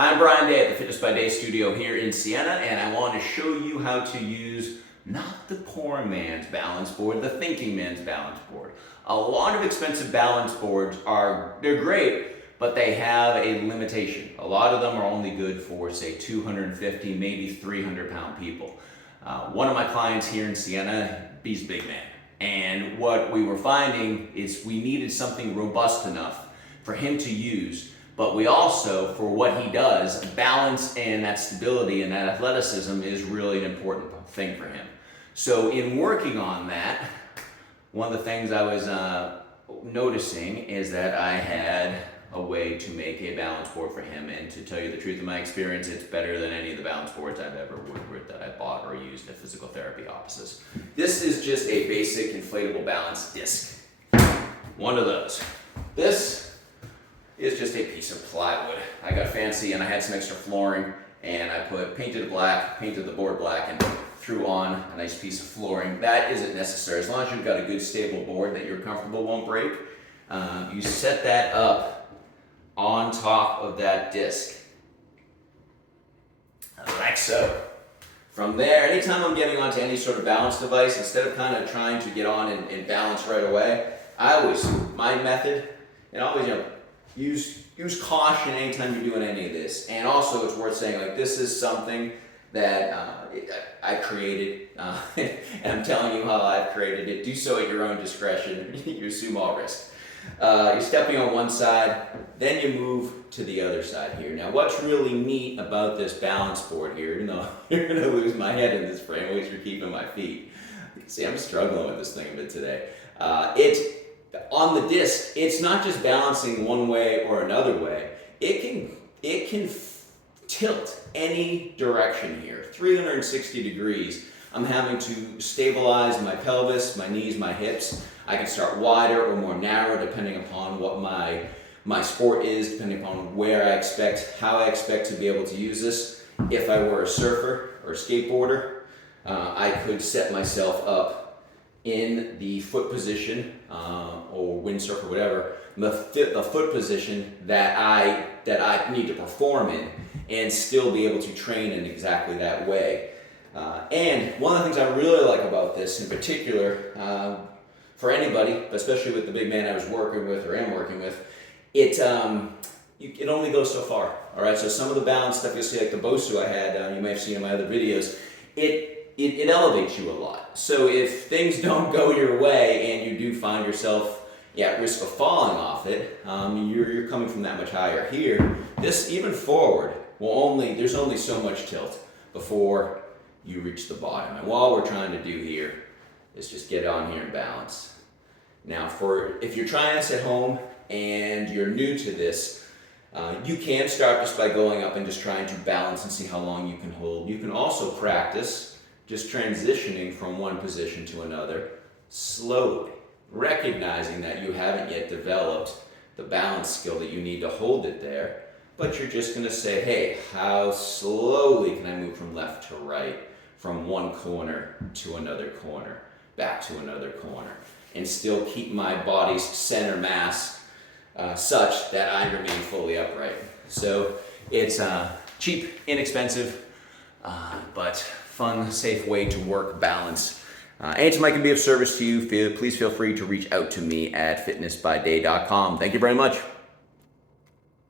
I'm Brian Day at the Fitness by Day studio here in Siena, and I want to show you how to use not the poor man's balance board, the thinking man's balance board. A lot of expensive balance boards they're great, but they have a limitation. A lot of them are only good for, say, 250, maybe 300 pound people. One of my clients here in Siena, he's a big man. And what we were finding is we needed something robust enough for him to use, but we also, for what he does, balance and that stability and that athleticism is really an important thing for him. So in working on that, one of the things I was noticing is that I had a way to make a balance board for him, and to tell you the truth, in my experience, it's better than any of the balance boards I've ever worked with that I bought or used at physical therapy offices. This is just a basic inflatable balance disc. One of those. This is just a piece of plywood. I got fancy and I had some extra flooring, and I painted it black, painted the board black, and threw on a nice piece of flooring. That isn't necessary. As long as you've got a good stable board that you're comfortable won't break, you set that up on top of that disc, like so. From there, anytime I'm getting onto any sort of balance device, instead of kind of trying to get on and balance right away, my method, and always, use caution anytime you're doing any of this. And also, it's worth saying, like, this is something that I created, and I'm telling you how I've created it. Do so at your own discretion. You assume all risk. You're stepping on one side, then you move to the other side here. Now, what's really neat about this balance board here, even though you're going to lose my head in this frame, at least you're keeping my feet. See, I'm struggling with this thing a bit today. On the disc, it's not just balancing one way or another way. It can tilt any direction here, 360 degrees. I'm having to stabilize my pelvis, my knees, my hips. I can start wider or more narrow depending upon what my sport is, depending upon how I expect to be able to use this. If I were a surfer or a skateboarder, I could set myself up in the foot position, or windsurf or whatever, the foot position that I need to perform in, and still be able to train in exactly that way. And one of the things I really like about this in particular, for anybody, especially with the big man I was working with or am working with, it only goes so far. All right, so some of the balance stuff you'll see, like the Bosu I had, you may have seen in my other videos, it elevates you a lot. So if things don't go your way and you do find yourself at risk of falling off it, you're coming from that much higher. Here, this even forward there's only so much tilt before you reach the bottom. And all we're trying to do here is just get on here and balance. Now, if you're trying this at home and you're new to this, you can start just by going up and just trying to balance and see how long you can hold. You can also practice just transitioning from one position to another slowly, recognizing that you haven't yet developed the balance skill that you need to hold it there, but you're just gonna say, hey, how slowly can I move from left to right, from one corner to another corner, back to another corner, and still keep my body's center mass such that I remain fully upright. So it's cheap, inexpensive, but fun, safe way to work balance. Anytime I can be of service to you, please feel free to reach out to me at fitnessbyday.com. Thank you very much.